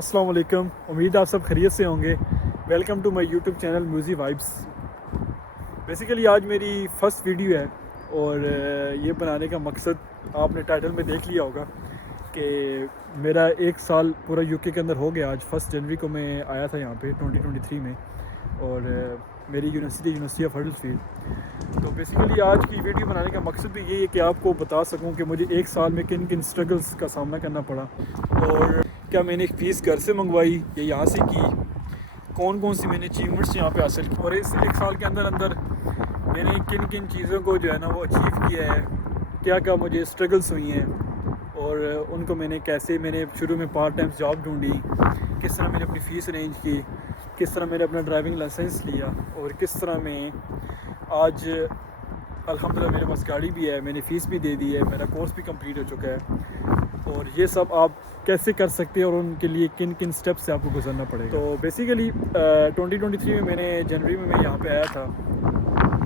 अस्सलाम वालेकुम। उम्मीद आप सब खैरियत से होंगे। Welcome to my YouTube channel music vibes. Basically आज मेरी फ़र्स्ट वीडियो है और ये बनाने का मकसद आपने टाइटल में देख लिया होगा कि मेरा एक साल पूरा यूके के अंदर हो गया। आज 1 जनवरी को मैं आया था यहाँ पे 2023 में और मेरी यूनिवर्सिटी ऑफ हडर्सफील्ड। तो बेसिकली आज की वीडियो बनाने का मकसद भी यही है कि आपको बता सकूं कि मुझे एक साल में किन किन स्ट्रगल्स का सामना करना पड़ा और क्या मैंने एक फ़ीस घर से मंगवाई या यहाँ से की, कौन कौन सी मैंने अचीवमेंट्स यहाँ पे हासिल की और इस एक साल के अंदर अंदर मैंने किन किन चीज़ों को जो है ना वो अचीव किया है, क्या क्या मुझे स्ट्रगल्स हुई हैं और उनको मैंने शुरू में पार्ट टाइम जॉब ढूंढी, किस तरह मैंने अपनी फ़ीस अरेंज की, किस तरह मैंने अपना ड्राइविंग लाइसेंस लिया और किस तरह मैं आज अल्हम्दुलिल्लाह मेरे पास गाड़ी भी है, मैंने फ़ीस भी दे दी है, मेरा कोर्स भी कंप्लीट हो चुका है। और ये सब आप कैसे कर सकते हैं और उनके लिए किन किन स्टेप्स से आपको गुजरना पड़ेगा। तो बेसिकली 2023 में मैंने जनवरी में मैं यहाँ पे आया था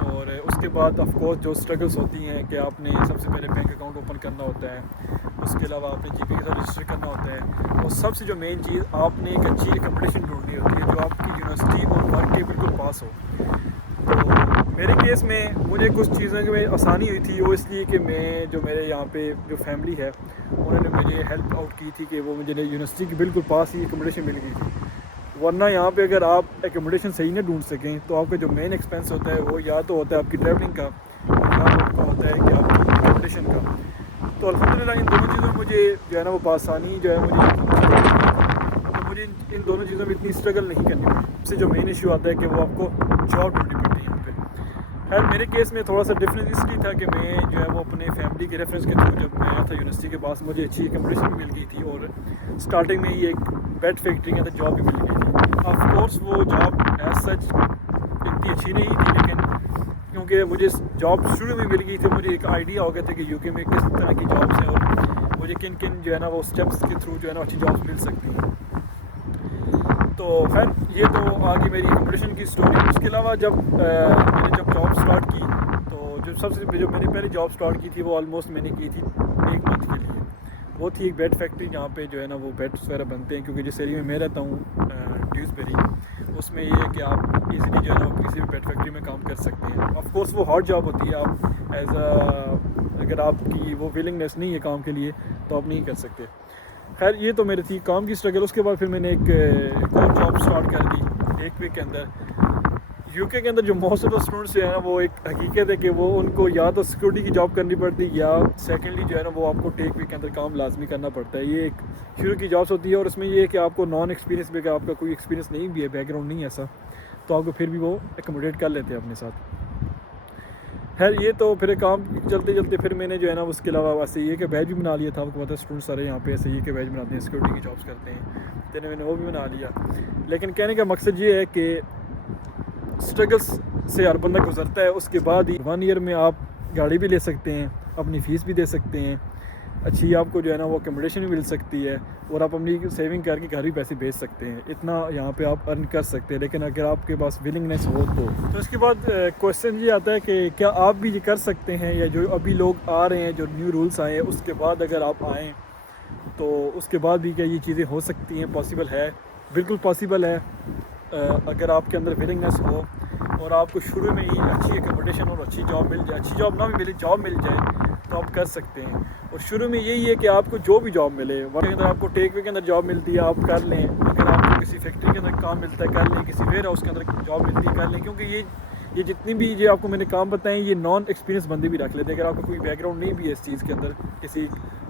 और उसके बाद ऑफ कोर्स जो स्ट्रगल्स होती हैं कि आपने सबसे पहले बैंक अकाउंट ओपन करना होता है, उसके अलावा आपने जीपी के साथ रजिस्टर करना होता है और सबसे जो मेन चीज़ आपने एक अच्छी एकोमोडेशन ढूंढनी होती है जो आपकी यूनिवर्सिटी और वर्क के बिल्कुल पास हो। तो मेरे केस में मुझे कुछ चीज़ों में आसानी हुई थी वो इसलिए कि मेरे यहाँ पे जो फैमिली है उन्होंने मुझे हेल्प आउट की थी कि वो मुझे यूनिवर्सिटी के बिल्कुल पास ही एकोमोडेशन मिल गई थी। वरना यहाँ पे अगर आप एकोमोडेशन सही ना ढूंढ सकें तो आपका जो मेन एक्सपेंस होता है वो या तो होता है आपकी ट्रैवलिंग का या आपका होता है कि आपकी एकोमोडेशन का। तो अल्हम्दुलिल्लाह इन दोनों चीज़ों में मुझे जो है ना वो बआसानी जो है मुझे इन दोनों चीज़ों में इतनी स्ट्रगल नहीं करनी पड़ी। सबसे जो मेन इशू आता है कि वो आपको जॉब ढूंढनी पड़ती है यहाँ पे। खैर मेरे केस में थोड़ा सा डिफरेंस इसलिए था कि मैं जो है वो अपने फैमिली के रेफरेंस के थ्रू जब मैं आया था यूनिवर्सिटी के पास मुझे अच्छी एकोमोडेशन भी मिल गई थी और स्टार्टिंग में ही एक बेड फैक्ट्री के अंदर जॉब भी मिल गई थी। ऑफ कोर्स वो जॉब एज सच इतनी अच्छी नहीं थी लेकिन क्योंकि मुझे जॉब शुरू में मिल गई थी मुझे एक आइडिया हो गया था कि यूके में किस तरह की जॉब्स हैं और मुझे किन किन जो है ना वो स्टेप्स के थ्रू जो है ना अच्छी जॉब्स मिल सकती हैं। तो खैर ये तो आगे मेरी एकोमोडेशन की स्टोरी। उसके अलावा मैंने जब जॉब स्टार्ट की तो जो मैंने पहले जॉब स्टार्ट की थी वो ऑलमोस्ट मैंने की थी 1 मंथ के लिए। वो थी एक बेड फैक्ट्री जहाँ पे जो है ना वो बेड्स वगैरह बनते हैं, क्योंकि जिस एरिया में मैं रहता हूँ ड्यूसबरी, उसमें ये है कि आप इजीली जो है ना किसी भी बेड फैक्ट्री में काम कर सकते हैं। ऑफ कोर्स वो हार्ड जॉब होती है, आप अगर आपकी वो विलिंगनेस नहीं है काम के लिए तो आप नहीं कर सकते। खैर ये तो मेरी थी काम की स्ट्रगल। उसके बाद फिर मैंने एक और जॉब स्टार्ट कर दी 1 वीक के अंदर। यूके के अंदर जो मोस्ट ऑफ द स्टूडेंट्स जो है ना वो एक हकीकत है कि वो उनको या तो सिक्योरिटी की जॉब करनी पड़ती है या सेकेंडली जो है ना वो आपको 1 वीक के अंदर काम लाजमी करना पड़ता है। ये एक शुरू की जॉब्स होती है और इसमें ये है कि आपको नॉन एक्सपीरियंस में, अगर आपका कोई एक्सपीरियंस नहीं भी है, बैकग्राउंड नहीं है ऐसा, तो आपको फिर भी वो एकोमोडेट कर लेते हैं अपने साथ। खैर ये तो फिर काम चलते चलते फिर मैंने जो है ना उसके अलावा वैसे ये कि बैच भी बना लिया था। आपको पता है स्टूडेंट सारे यहाँ पे ऐसे ये कि बैच बनाते हैं, सिक्योरिटी की जॉब्स करते हैं, तो मैंने वो भी बना लिया। लेकिन कहने का मकसद ये है कि स्ट्रगल्स से हर बंदा गुजरता है, उसके बाद ही 1 ईयर में आप गाड़ी भी ले सकते हैं, अपनी फ़ीस भी दे सकते हैं, अच्छी आपको जो है ना वो एकोमोडेशन भी मिल सकती है और आप अपनी सेविंग करके घर भी पैसे भेज सकते हैं। इतना यहाँ पे आप अर्न कर सकते हैं, लेकिन अगर आपके पास विलिंगनेस हो तो इसके बाद क्वेश्चन ये आता है कि क्या आप भी ये कर सकते हैं, या जो अभी लोग आ रहे हैं, जो न्यू रूल्स आए हैं उसके बाद अगर आप आएँ तो उसके बाद भी क्या ये चीज़ें हो सकती हैं? पॉसिबल है, बिल्कुल पॉसिबल है। अगर आपके अंदर विलिंगनेस हो और आपको शुरू में ही अच्छी एकोमोडेशन और अच्छी जॉब मिल जाए, अच्छी जॉब ना भी मिले, जॉब मिल जाए तो आप कर सकते हैं। और शुरू में यही है कि आपको जो भी जॉब मिले, वहाँ के अंदर आपको टेक वे के अंदर जॉब मिलती है आप कर लें, अगर आपको किसी फैक्ट्री के अंदर काम मिलता है कर लें, किसी वेयर हाउस के अंदर जॉब मिलती है कर लें, क्योंकि ये जितनी भी जो आपको मैंने काम बताएं ये नॉन एक्सपीरियंस बंदे भी रख लेते हैं। अगर आपका कोई बैकग्राउंड नहीं भी है इस चीज़ के अंदर,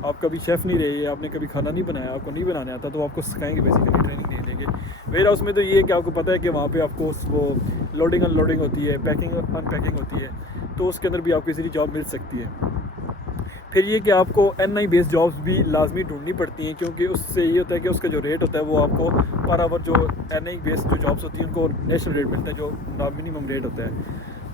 आप कभी शेफ़ नहीं रहे, आपने कभी खाना नहीं बनाया, आपको नहीं बनाने आता, तो आपको सिखाएंगे, बेसिकली ट्रेनिंग दे देंगे। वेयर हाउस में तो ये है कि आपको पता है कि वहाँ पे आपको वो लोडिंग अनलोडिंग होती है, पैकिंग अनपैकिंग होती है, तो उसके अंदर भी आपको इजीली जॉब मिल सकती है। फिर ये कि आपको NI बेस्ड जॉब्स भी लाजमी ढूंढनी पड़ती हैं, क्योंकि उससे ये होता है कि उसका जो रेट होता है वो आपको पर आवर, जो NI बेस्ड जो जॉब्स होती हैं उनको नेशनल रेट मिलता है जो मिनिमम रेट होता है,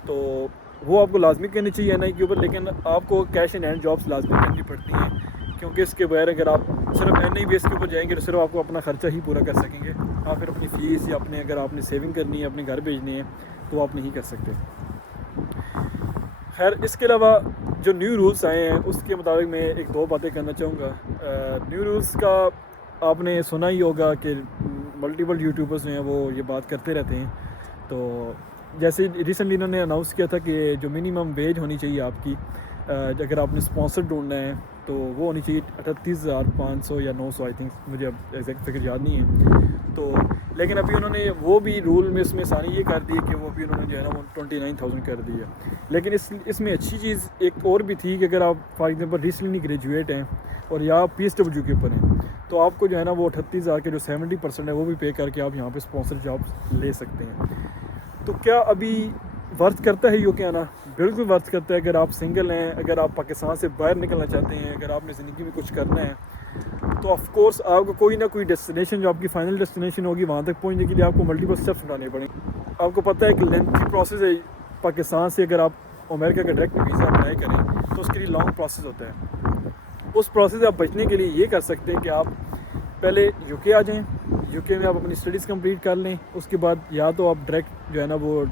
तो वो आपको लाजमी करनी चाहिए NI के ऊपर। लेकिन आपको कैश इन हैंड जॉब्स लाजमी करनी पड़ती हैं, क्योंकि इसके बगैर अगर आप सिर्फ NI बेस के ऊपर जाएंगे तो सिर्फ आपको अपना ख़र्चा ही पूरा कर सकेंगे। आप फिर अपनी फ़ीस या अगर आपने सेविंग करनी है, अपने घर भेजनी है, तो आप नहीं कर सकते। खैर इसके अलावा जो न्यू रूल्स आए हैं उसके मुताबिक मैं 1-2 बातें करना चाहूँगा। न्यू रूल्स का آپ نے سنا ہی ہوگا کہ ملٹیپل یوٹیوبرز جو ہیں وہ یہ بات کرتے رہتے ہیں. تو جیسے ریسنٹلی انہوں نے اناؤنس کیا تھا کہ جو منیمم ویج ہونی چاہیے آپ کی, اگر آپ نے اسپانسر ڈھونڈنا ہے تو وہ ہونی چاہیے 38,500 یا 900, آئی تھنک, مجھے اب ایگزیکٹ فگر یاد نہیں ہے. تو لیکن ابھی انہوں نے وہ بھی رول میں اس میں آسانی یہ کر دی ہے کہ وہ بھی انہوں نے جو ہے نا وہ 29,000 کر دی ہے. لیکن اس میں اچھی چیز ایک اور بھی تھی کہ اگر آپ فار ایگزامپل ریسنٹلی گریجویٹ ہیں اور یا PSW کے اوپر ہیں تو آپ کو جو ہے نا وہ 38,000 کے جو 70% ہے وہ بھی پے کر کے آپ یہاں پہ اسپانسر جاب لے سکتے ہیں. تو کیا ابھی ورتھ کرتا ہے UK آنا؟ بالکل ورتھ کرتا ہے. اگر آپ سنگل ہیں, اگر آپ پاکستان سے باہر نکلنا چاہتے ہیں, اگر آپ نے زندگی میں کچھ کرنا ہے تو آف کورس آپ کو کوئی نہ کوئی ڈیسٹینیشن جو آپ کی فائنل ڈیسٹینیشن ہوگی وہاں تک پہنچنے کے لیے آپ کو ملٹیپل اسٹیپس اٹھانے پڑیں. آپ کو پتہ ہے کہ لینتھی پروسیس ہے پاکستان سے اگر آپ امریکہ کا ڈائریکٹ ویزا اپلائی کریں تو اس کے لیے لانگ پروسیس ہوتا ہے. اس پروسیس سے آپ بچنے کے لیے یہ کر سکتے ہیں کہ آپ پہلے UK آ جائیں, UK میں آپ اپنی اسٹڈیز کمپلیٹ کر لیں, اس کے بعد یا تو آپ ڈائریکٹ جو ہے نا وہ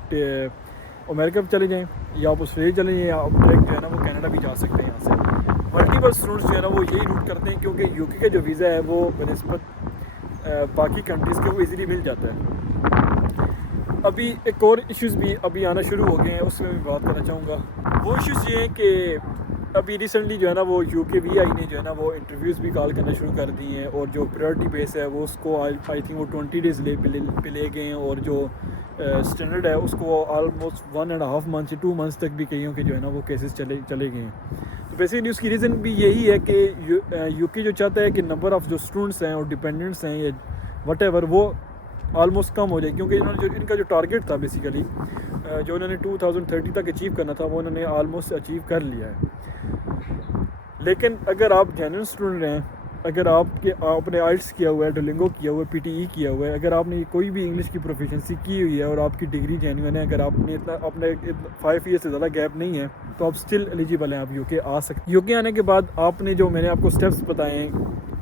امریکہ چلے جائیں, یا آپ آسٹریلیا چلے جائیں, یا آپ ڈائریکٹ جو ہے نا وہ کینیڈا بھی جا سکتے ہیں. یہاں سے ملٹیپل اسٹوڈنٹس جو ہے نا وہ یہی روٹ کرتے ہیں کیونکہ UK کا جو ویزا ہے وہ بنسبت باقی کنٹریز کے وہ ایزیلی مل جاتا ہے. ابھی ایک اور ایشوز بھی ابھی آنا شروع ہو گئے ہیں, اس میں بھی بات کرنا چاہوں گا. وہ ایشوز یہ ہیں کہ ابھی ریسنٹلی جو ہے نا وہ UK VI نے جو ہے نا وہ انٹرویوز بھی کال کرنا شروع کر دی ہیں, اور جو پریورٹی بیس ہے وہ اس کو آئی تھنک وہ 20 days پہ لے گئے ہیں, اور جو اسٹینڈرڈ ہے اس کو آلموسٹ 1.5 months یا 2 months تک بھی کئیوں کے جو ہے نا وہ کیسز چلے گئے ہیں. تو بیسیکلی اس کی ریزن بھی یہی ہے کہ UK جو چاہتا ہے کہ نمبر آف جو اسٹوڈنٹس ہیں اور ڈپینڈنٹس ہیں یا وٹ ایور وہ آلموسٹ کم ہو جائے, کیونکہ انہوں نے ان کا جو ٹارگیٹ تھا بیسیکلی جو انہوں نے 2030 تک اچیو کرنا تھا وہ انہوں نے آلموسٹ اچیو کر لیا ہے. لیکن اگر آپ جینوئن اسٹوڈنٹ ہیں, اگر آپ نے آئلٹس کیا ہوا ہے, ڈولنگو کیا ہوا ہے, PTE کیا ہوا ہے, اگر آپ نے کوئی بھی انگلش کی پروفیشنسی کی ہوئی ہے اور آپ کی ڈگری جینوئن ہے, اگر آپ نے اپنا 5 years سے زیادہ گیپ نہیں ہے تو آپ اسٹل ایلیجیبل ہیں, آپ UK آ سکتے. UK آنے کے بعد آپ نے جو میں نے آپ کو اسٹیپس بتائے ہیں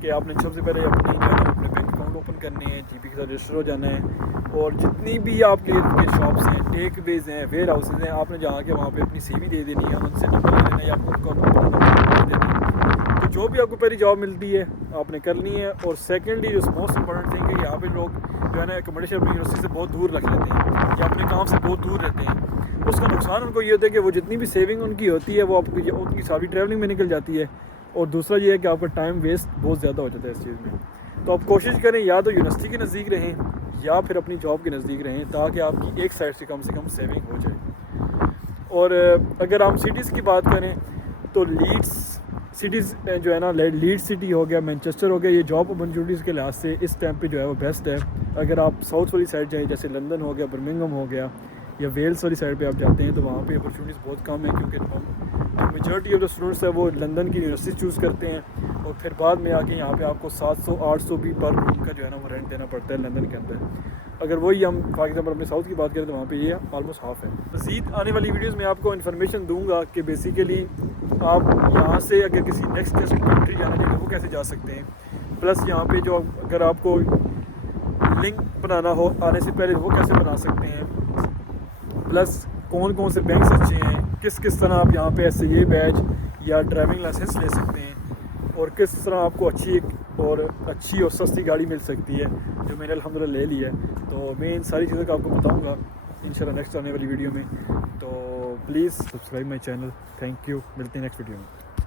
کہ آپ نے سب سے پہلے اپنے جو ہے اپنے بینک اکاؤنٹ اوپن کرنے ہیں, GP کے ساتھ رجسٹر ہو جانا ہے, اور جتنی بھی آپ کے شاپس ہیں, ٹیک ویز ہیں, ویئر ہاؤسز ہیں, آپ نے جا کے وہاں پہ اپنی CV دے دینی ہے, ان سے نمبر لے لینا ہے یا ان کو دے دینا ہے. تو جو بھی آپ کو پہلی جاب ملتی ہے آپ نے کرنی ہے. اور سیکنڈلی جو موسٹ امپورٹنٹ تھنگ ہے, یہاں پہ لوگ جو ہے نا اکوموڈیشن اپنی یونیورسٹی سے بہت دور رکھ لیتے ہیں یا اپنے کام سے بہت دور رہتے ہیں. اس کا نقصان ان کو یہ ہوتا ہے کہ وہ جتنی بھی سیونگ ان کی ہوتی ہے وہ آپ کی ان کی ساری ٹریولنگ میں نکل جاتی ہے, اور دوسرا یہ ہے کہ آپ کا ٹائم ویسٹ بہت زیادہ ہو جاتا ہے اس چیز میں. تو آپ کوشش کریں یا تو یونیورسٹی کے نزدیک رہیں یا پھر اپنی جاب کے نزدیک رہیں, تاکہ آپ کی ایک سائڈ سے کم سیونگ ہو جائے. اور اگر ہم سٹیز کی بات کریں تو لیڈس سٹیز جو ہے نا, لیڈ سٹی ہو گیا, مینچسٹر ہو گیا, یہ جاب اپرچونیٹیز کے لحاظ سے اس ٹائم پہ جو ہے وہ بیسٹ ہے. اگر آپ ساؤتھ والی سائڈ جائیں جیسے لندن ہو گیا, برمنگھم ہو گیا, یا ویلس والی سائڈ پہ آپ جاتے ہیں تو وہاں پہ اپرچونیٹیز بہت کم ہیں, کیونکہ جو میجورٹی آف دا اسٹوڈنٹس ہیں وہ لندن کی یونیورسٹی چوز کرتے ہیں, اور پھر بعد میں آ کے یہاں پہ آپ کو 700-800 بھی پر روم کا جو ہے نا وہ رینٹ دینا پڑتا ہے لندن کے اندر. اگر وہی ہم فار ایگزامپل اپنے ساؤتھ کی بات کریں تو وہاں پہ یہ آلموسٹ ہاف ہے. مزید آنے والی ویڈیوز میں آپ کو انفارمیشن دوں گا کہ بیسیکلی آپ یہاں سے اگر کسی نیکسٹ کنٹری جانا چاہیں وہ کیسے جا سکتے ہیں, پلس یہاں پہ جو اگر آپ کو لنک بنانا ہو آنے سے پہلے وہ کیسے بنا سکتے ہیں, پلس کون سے بینکس اچھے ہیں, کس طرح آپ یہاں پہ SIA بیج یا ڈرائیونگ لائسنس لے سکتے ہیں, اور کس طرح آپ کو اچھی اور سستی گاڑی مل سکتی ہے, جو میں نے الحمدللہ لے لی ہے. تو میں ان ساری چیزوں کا آپ کو بتاؤں گا انشاءاللہ نیکسٹ آنے والی ویڈیو میں. تو please subscribe my channel. Thank you, ملتے ہیں نیکسٹ ویڈیو میں.